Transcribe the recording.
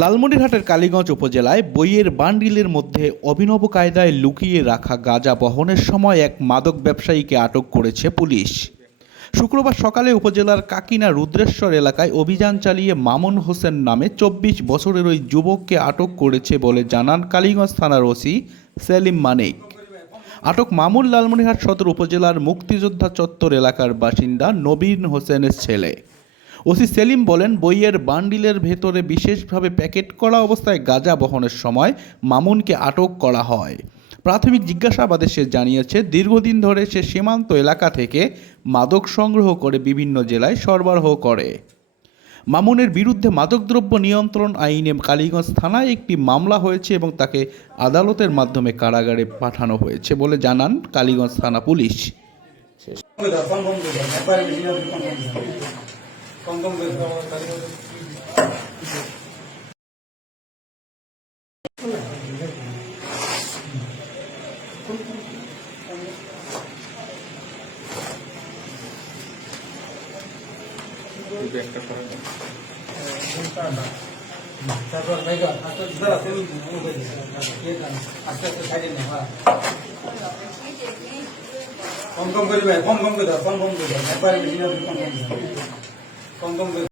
লালমনিরহাটের কালীগঞ্জ উপজেলায় বইয়ের বান্ডিলের মধ্যে অভিনব কায়দায় লুকিয়ে রাখা গাঁজা বহনের সময় এক মাদক ব্যবসায়ীকে আটক করেছে পুলিশ। শুক্রবার সকালে উপজেলার কাকিনা রুদ্রেশ্বর এলাকায় অভিযান চালিয়ে মামুন হোসেন নামে চব্বিশ বছরের ওই যুবককে আটক করেছে বলে জানান কালীগঞ্জ থানার ওসি সেলিম মানিক। আটক মামুন লালমনিরহাট সদর উপজেলার মুক্তিযোদ্ধা চত্বর এলাকার বাসিন্দা নবীন হোসেনের ছেলে। ওসি সেলিম বলেন, বইয়ের বান্ডিলের ভেতরে বিশেষভাবে প্যাকেট করা অবস্থায় গাঁজা বহনের সময় মামুনকে আটক করা হয়। প্রাথমিক জিজ্ঞাসাবাদে সে জানিয়েছে, দীর্ঘদিন ধরে সে সীমান্ত এলাকা থেকে মাদক সংগ্রহ করে বিভিন্ন জেলায় সরবরাহ করে। মামুনের বিরুদ্ধে মাদকদ্রব্য নিয়ন্ত্রণ আইনে কালীগঞ্জ থানায় একটি মামলা হয়েছে এবং তাকে আদালতের মাধ্যমে কারাগারে পাঠানো হয়েছে বলে জানান কালীগঞ্জ থানা পুলিশ। কম করে তারপর ভাই গো আস্তে আস্তে দাঁড়া তুমি আস্তে আস্তে সাইডে নে হ্যাঁ। কম কম করে ভাই কম কম করে দাও কম কম করে দাও একবারে বেশি কম কম করে দাও কম কম করে